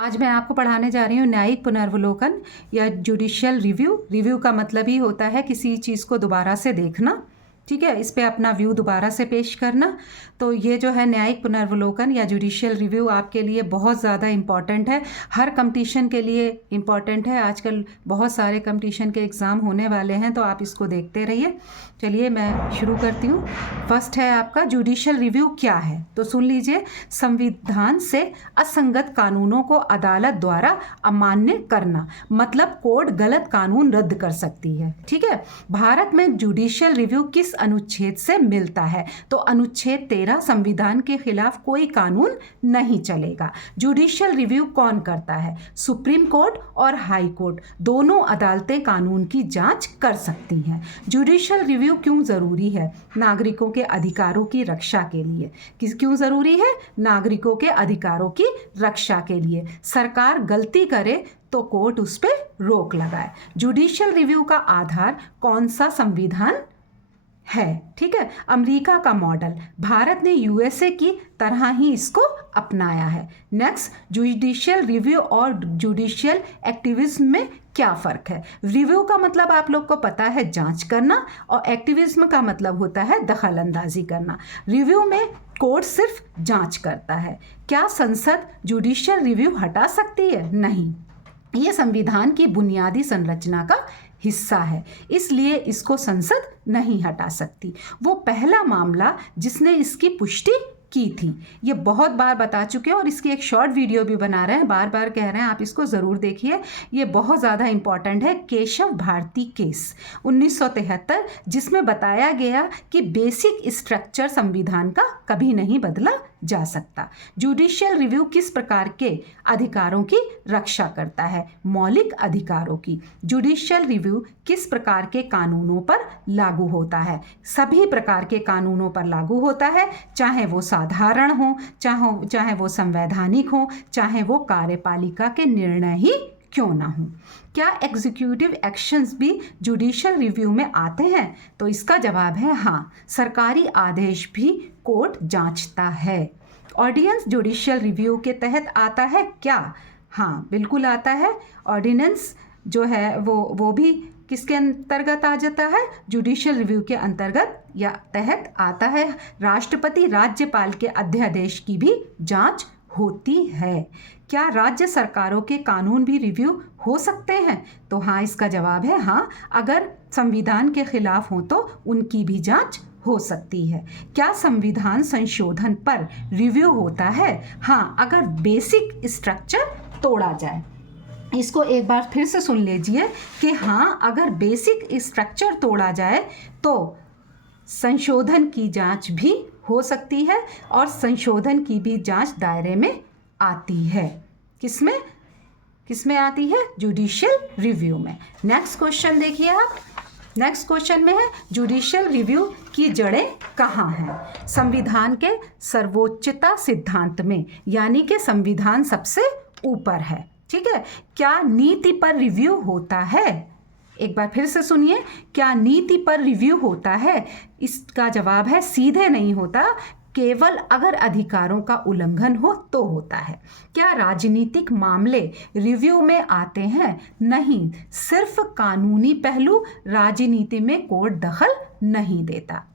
आज मैं आपको पढ़ाने जा रही हूँ न्यायिक पुनर्वलोकन या जुडिशियल रिव्यू। रिव्यू का मतलब ही होता है किसी चीज़ को दोबारा से देखना, ठीक है, इस पे अपना व्यू दोबारा से पेश करना। तो ये जो है न्यायिक पुनर्वलोकन या जुडिशियल रिव्यू आपके लिए बहुत ज़्यादा इम्पॉर्टेंट है, हर कंपटीशन के लिए इम्पॉर्टेंट है। आजकल बहुत सारे कंपटीशन के एग्ज़ाम होने वाले हैं, तो आप इसको देखते रहिए। चलिए मैं शुरू करती हूँ। फर्स्ट है आपका जुडिशियल रिव्यू क्या है, तो सुन लीजिए। संविधान से असंगत कानूनों को अदालत द्वारा अमान्य करना, मतलब कोर्ट गलत कानून रद्द कर सकती है, ठीक है। भारत में जुडिशियल रिव्यू किस अनुच्छेद से मिलता है, तो अनुच्छेद 13 संविधान के खिलाफ कोई कानून नहीं चलेगा। जुडिशियल रिव्यू कौन करता है? सुप्रीम कोर्ट और हाई कोर्ट दोनों अदालतें कानून की जांच कर सकती हैं। जुडिशियल रिव्यू क्यों ज़रूरी है? नागरिकों के अधिकारों की रक्षा के लिए। क्यों ज़रूरी है? नागरिकों के अधिकारों की रक्षा के लिए। सरकार गलती करे तो कोर्ट उस पर रोक लगाए। जुडिशियल रिव्यू का आधार कौन सा संविधान है, ठीक है। अमेरिका का मॉडल, भारत ने यूएसए की तरह ही इसको अपनाया है। नेक्स्ट, जुडिशियल रिव्यू और जुडिशियल एक्टिविज्म में क्या फ़र्क है? रिव्यू का मतलब आप लोग को पता है जांच करना, और एक्टिविज्म का मतलब होता है दखल अंदाजी करना। रिव्यू में कोर्ट सिर्फ जांच करता है। क्या संसद जुडिशियल रिव्यू हटा सकती है? नहीं, ये संविधान की बुनियादी संरचना का हिस्सा है, इसलिए इसको संसद नहीं हटा सकती। वो पहला मामला जिसने इसकी पुष्टि की थी, ये बहुत बार बता चुके हैं और इसकी एक शॉर्ट वीडियो भी बना रहे हैं, बार बार कह रहे हैं, आप इसको ज़रूर देखिए, ये बहुत ज़्यादा इम्पॉर्टेंट है। केशव भारती केस 1973, जिसमें बताया गया कि बेसिक स्ट्रक्चर संविधान का कभी नहीं बदला जा सकता। जुडिशियल रिव्यू किस प्रकार के अधिकारों की रक्षा करता है? मौलिक अधिकारों की। जुडिशियल रिव्यू किस प्रकार के कानूनों पर लागू होता है? सभी प्रकार के कानूनों पर लागू होता है, चाहे वो साधारण हो, चाहे वो संवैधानिक हो, चाहे वो कार्यपालिका के निर्णय ही क्यों ना हो। क्या एग्जीक्यूटिव एक्शंस भी जुडिशियल रिव्यू में आते हैं? तो इसका जवाब है हाँ, सरकारी आदेश भी कोर्ट जांचता है। ऑर्डिनेंस जुडिशियल रिव्यू के तहत आता है क्या? हाँ, बिल्कुल आता है। ऑर्डिनेंस जो है वो भी किसके अंतर्गत आ जाता है? जुडिशियल रिव्यू के अंतर्गत या तहत आता है। राष्ट्रपति राज्यपाल के अध्यादेश की भी जांच होती है। क्या राज्य सरकारों के कानून भी रिव्यू हो सकते हैं? तो हाँ, इसका जवाब है हाँ, अगर संविधान के खिलाफ हो तो उनकी भी जांच हो सकती है। क्या संविधान संशोधन पर रिव्यू होता है? हाँ, अगर बेसिक स्ट्रक्चर तोड़ा जाए। इसको एक बार फिर से सुन लीजिए कि हाँ, अगर बेसिक स्ट्रक्चर तोड़ा जाए तो संशोधन की जांच भी हो सकती है, और संशोधन की भी जांच दायरे में आती है। किसमें आती है? जुडिशियल रिव्यू में। नेक्स्ट क्वेश्चन देखिए आप। नेक्स्ट क्वेश्चन में है जुडिशियल रिव्यू की जड़ें कहाँ हैं? संविधान के सर्वोच्चता सिद्धांत में, यानी कि संविधान सबसे ऊपर है, ठीक है। क्या नीति पर रिव्यू होता है? एक बार फिर से सुनिए, क्या नीति पर रिव्यू होता है? इसका जवाब है सीधे नहीं होता, केवल अगर अधिकारों का उल्लंघन हो तो होता है। क्या राजनीतिक मामले रिव्यू में आते हैं? नहीं, सिर्फ कानूनी पहलू, राजनीति में कोर्ट दखल नहीं देता।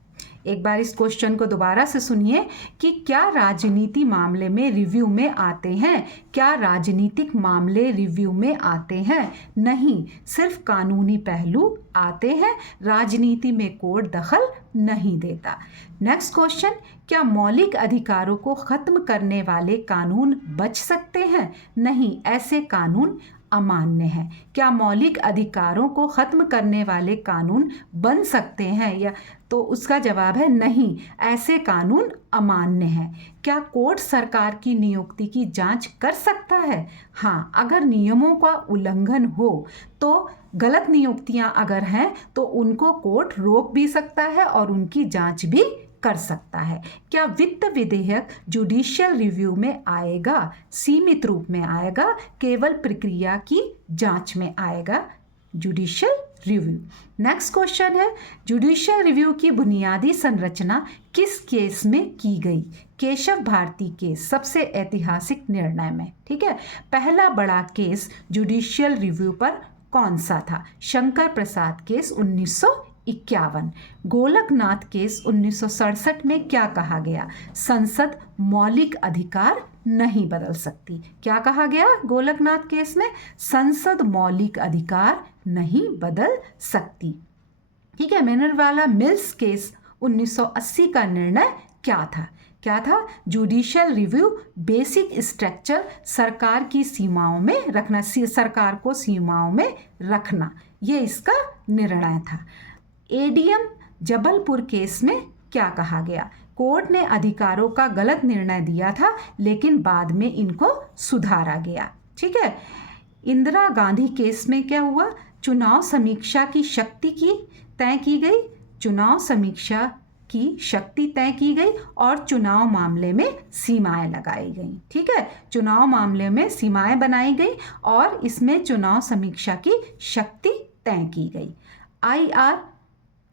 एक बार इस क्वेश्चन को दोबारा से सुनिए कि क्या राजनीति मामले में रिव्यू में आते हैं? क्या राजनीतिक मामले रिव्यू में आते हैं? नहीं, सिर्फ कानूनी पहलू आते हैं, राजनीति में कोर्ट दखल नहीं देता। नेक्स्ट क्वेश्चन, क्या मौलिक अधिकारों को खत्म करने वाले कानून बच सकते हैं? नहीं, ऐसे कानून अमान्य है। क्या मौलिक अधिकारों को खत्म करने वाले कानून बन सकते हैं या? तो उसका जवाब है नहीं, ऐसे कानून अमान्य हैं। क्या कोर्ट सरकार की नियुक्ति की जांच कर सकता है? हाँ, अगर नियमों का उल्लंघन हो तो गलत नियुक्तियां अगर हैं तो उनको कोर्ट रोक भी सकता है और उनकी जांच भी कर सकता है। क्या वित्त विधेयक जुडिशियल रिव्यू में आएगा? सीमित रूप में आएगा, केवल प्रक्रिया की जांच में आएगा जुडिशियल रिव्यू। नेक्स्ट क्वेश्चन है, जुडिशियल रिव्यू की बुनियादी संरचना किस केस में की गई? केशव भारती केस, सबसे ऐतिहासिक निर्णय में। ठीक है, पहला बड़ा केस जुडिशियल रिव्यू पर कौन सा था? शंकर प्रसाद केस 1951। गोलकनाथ केस 1967 में क्या कहा गया? संसद मौलिक अधिकार नहीं बदल सकती। क्या कहा गया गोलकनाथ केस में? संसद मौलिक अधिकार नहीं बदल सकती। ठीक है, मिनरवाला मिल्स केस 1980 का निर्णय क्या था? क्या था? जुडिशियल रिव्यू बेसिक स्ट्रक्चर सरकार की सीमाओं में रखना, सरकार को सीमाओं में रखना, ये इसका निर्णय था। एडीएम जबलपुर केस में क्या कहा गया? कोर्ट ने अधिकारों का गलत निर्णय दिया था लेकिन बाद में इनको सुधारा गया। ठीक है, इंदिरा गांधी केस में क्या हुआ? चुनाव समीक्षा की शक्ति की तय की गई, चुनाव समीक्षा की शक्ति तय की गई और चुनाव मामले में सीमाएं लगाई गई। ठीक है, चुनाव मामले में सीमाएं बनाई गई और इसमें चुनाव समीक्षा की शक्ति तय की गई। आईआर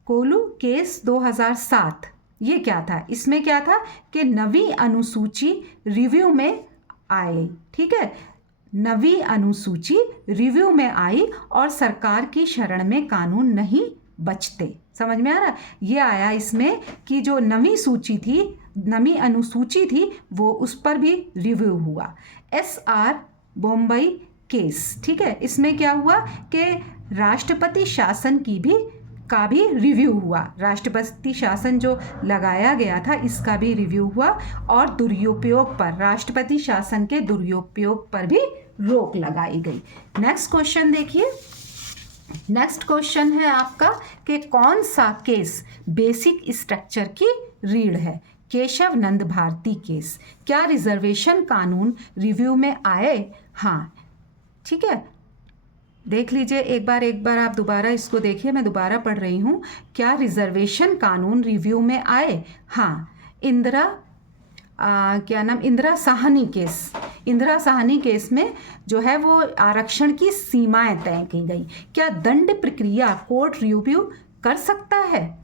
कोलू केस 2007, ये क्या था? इसमें क्या था कि नवी अनुसूची रिव्यू में आई। ठीक है, नवी अनुसूची रिव्यू में आई और सरकार की शरण में कानून नहीं बचते। समझ में आ रहा? ये आया इसमें कि जो नवी सूची थी, नवी अनुसूची थी, वो उस पर भी रिव्यू हुआ। एसआर बॉम्बई केस, ठीक है, इसमें क्या हुआ कि राष्ट्रपति शासन का भी रिव्यू हुआ। राष्ट्रपति शासन जो लगाया गया था इसका भी रिव्यू हुआ और दुरुपयोग पर, राष्ट्रपति शासन के दुरुपयोग पर भी रोक लगाई गई। नेक्स्ट क्वेश्चन देखिए। नेक्स्ट क्वेश्चन है आपका कि कौन सा केस बेसिक स्ट्रक्चर की रीढ़ है? केशव नंद भारती केस। क्या रिजर्वेशन कानून रिव्यू में आए? हाँ, ठीक है, देख लीजिए एक बार आप दोबारा इसको देखिए, मैं दोबारा पढ़ रही हूँ। क्या रिजर्वेशन कानून रिव्यू में आए? हाँ, इंदिरा साहनी केस, इंदिरा साहनी केस में जो है वो आरक्षण की सीमाएं तय की गई। क्या दंड प्रक्रिया कोर्ट रिव्यू कर सकता है?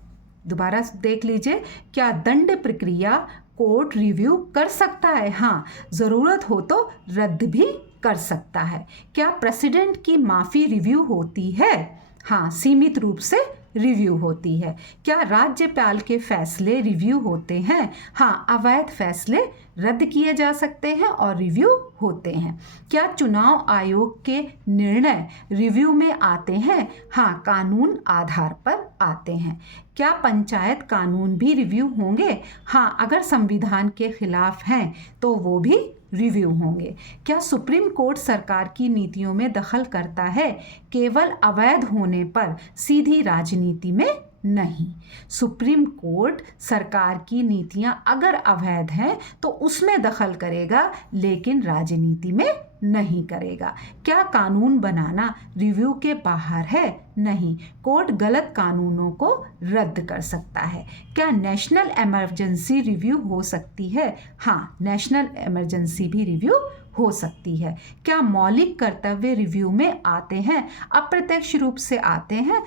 दोबारा देख लीजिए, क्या दंड प्रक्रिया कोर्ट रिव्यू कर सकता है? हाँ, ज़रूरत हो तो रद्द भी कर सकता है। क्या प्रेसिडेंट की माफ़ी रिव्यू होती है? हाँ, सीमित रूप से रिव्यू होती है। क्या राज्यपाल के फैसले रिव्यू होते हैं? हाँ, अवैध फैसले रद्द किए जा सकते हैं और रिव्यू होते हैं। क्या चुनाव आयोग के निर्णय रिव्यू में आते हैं? हाँ, कानून आधार पर आते हैं। क्या पंचायत कानून भी रिव्यू होंगे? हाँ, अगर संविधान के खिलाफ हैं तो वो भी रिव्यू होंगे। क्या सुप्रीम कोर्ट सरकार की नीतियों में दखल करता है? केवल अवैध होने पर, सीधी राजनीति में नहीं। सुप्रीम कोर्ट सरकार की नीतियां अगर अवैध हैं तो उसमें दखल करेगा लेकिन राजनीति में नहीं करेगा। क्या कानून बनाना रिव्यू के बाहर है? नहीं, कोर्ट गलत कानूनों को रद्द कर सकता है। क्या नेशनल इमरजेंसी रिव्यू हो सकती है? हाँ, नेशनल इमरजेंसी भी रिव्यू हो सकती है। क्या मौलिक कर्तव्य रिव्यू में आते हैं? अप्रत्यक्ष रूप से आते हैं,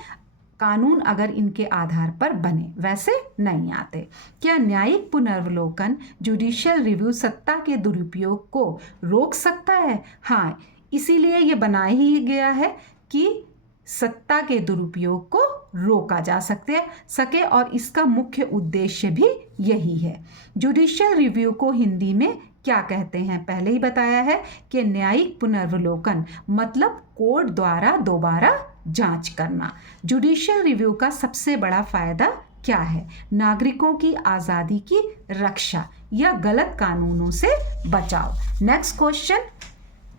कानून अगर इनके आधार पर बने, वैसे नहीं आते। क्या न्यायिक पुनर्वलोकन जुडिशियल रिव्यू सत्ता के दुरुपयोग को रोक सकता है? हाँ, इसीलिए ये बनाया ही गया है कि सत्ता के दुरुपयोग को रोका जा सके और इसका मुख्य उद्देश्य भी यही है। जुडिशियल रिव्यू को हिंदी में क्या कहते हैं? पहले ही बताया है कि न्यायिक पुनर्वलोकन मतलब कोर्ट द्वारा दोबारा जांच करना। जुडिशियल रिव्यू का सबसे बड़ा फायदा क्या है? नागरिकों की आज़ादी की रक्षा या गलत कानूनों से बचाव। नेक्स्ट क्वेश्चन,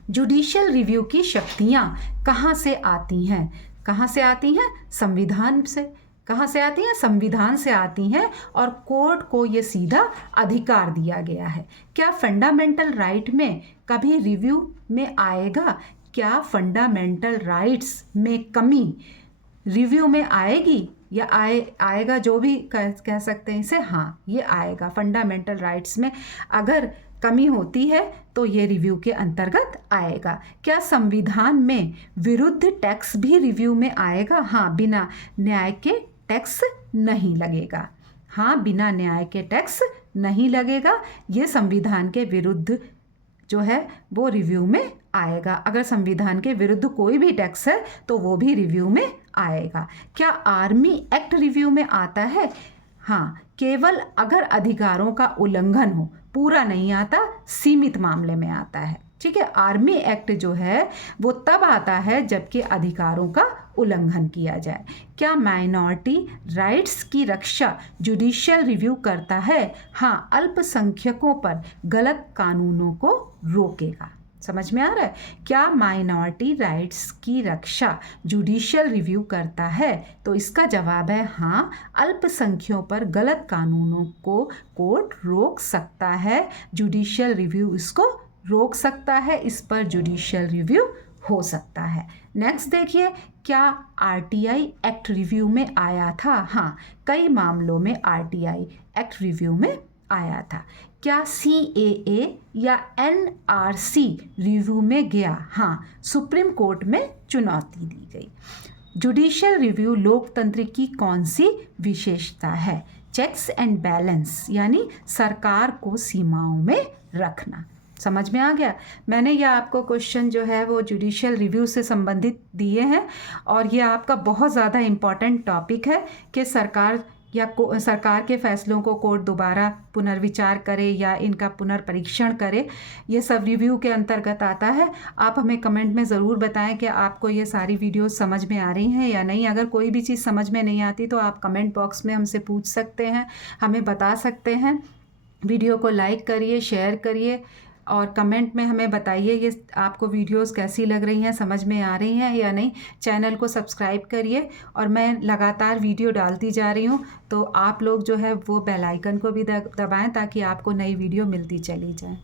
जुडिशियल रिव्यू की शक्तियां कहाँ से आती हैं? कहाँ से आती हैं? संविधान से। कहाँ से आती हैं? संविधान से आती हैं और कोर्ट को ये सीधा अधिकार दिया गया है। क्या फंडामेंटल राइट में कभी रिव्यू में आएगा? क्या फंडामेंटल राइट्स में कमी रिव्यू में आएगी या आएगा, जो भी कह सकते हैं इसे? हाँ, ये आएगा। फंडामेंटल राइट्स में अगर कमी होती है तो ये रिव्यू के अंतर्गत आएगा। क्या संविधान में विरुद्ध टैक्स भी रिव्यू में आएगा? हाँ, बिना न्याय के टैक्स नहीं लगेगा। हाँ, बिना न्याय के टैक्स नहीं लगेगा। ये संविधान के विरुद्ध जो है वो रिव्यू में आएगा। अगर संविधान के विरुद्ध कोई भी टैक्स है तो वो भी रिव्यू में आएगा। क्या आर्मी एक्ट रिव्यू में आता है? हाँ, केवल अगर अधिकारों का उल्लंघन हो, पूरा नहीं आता, सीमित मामले में आता है। ठीक है, आर्मी एक्ट जो है वो तब आता है जबकि अधिकारों का उल्लंघन किया जाए। क्या माइनॉरिटी राइट्स की रक्षा जुडिशियल रिव्यू करता है? हाँ, अल्पसंख्यकों पर गलत कानूनों को रोकेगा। समझ में आ रहा है? क्या माइनॉरिटी राइट्स की रक्षा जुडिशियल रिव्यू करता है? तो इसका जवाब है हाँ, अल्पसंख्यकों पर गलत कानूनों को कोर्ट रोक सकता है। जुडिशियल रिव्यू इसको रोक सकता है, इस पर जुडिशियल रिव्यू हो सकता है। नेक्स्ट देखिए, क्या आरटीआई एक्ट रिव्यू में आया था? हाँ, कई मामलों में आरटीआई एक्ट रिव्यू में आया था। क्या सीएए या एनआरसी रिव्यू में गया? हाँ, सुप्रीम कोर्ट में चुनौती दी गई। जुडिशियल रिव्यू लोकतंत्र की कौन सी विशेषता है? चेक्स एंड बैलेंस, यानी सरकार को सीमाओं में रखना। समझ में आ गया? मैंने यह आपको क्वेश्चन जो है वो जुडिशियल रिव्यू से संबंधित दिए हैं और ये आपका बहुत ज़्यादा इम्पॉर्टेंट टॉपिक है कि सरकार के फैसलों को कोर्ट दोबारा पुनर्विचार करे या इनका पुनर्परीक्षण करे। ये सब रिव्यू के अंतर्गत आता है। आप हमें कमेंट में ज़रूर बताएं कि आपको ये सारी वीडियोस समझ में आ रही हैं या नहीं। अगर कोई भी चीज़ समझ में नहीं आती तो आप कमेंट बॉक्स में हमसे पूछ सकते हैं, हमें बता सकते हैं। वीडियो को लाइक करिए, शेयर करिए और कमेंट में हमें बताइए ये आपको वीडियोस कैसी लग रही हैं, समझ में आ रही हैं या नहीं। चैनल को सब्सक्राइब करिए और मैं लगातार वीडियो डालती जा रही हूँ, तो आप लोग जो है वो बेल आइकन को भी दबाएं ताकि आपको नई वीडियो मिलती चली जाए।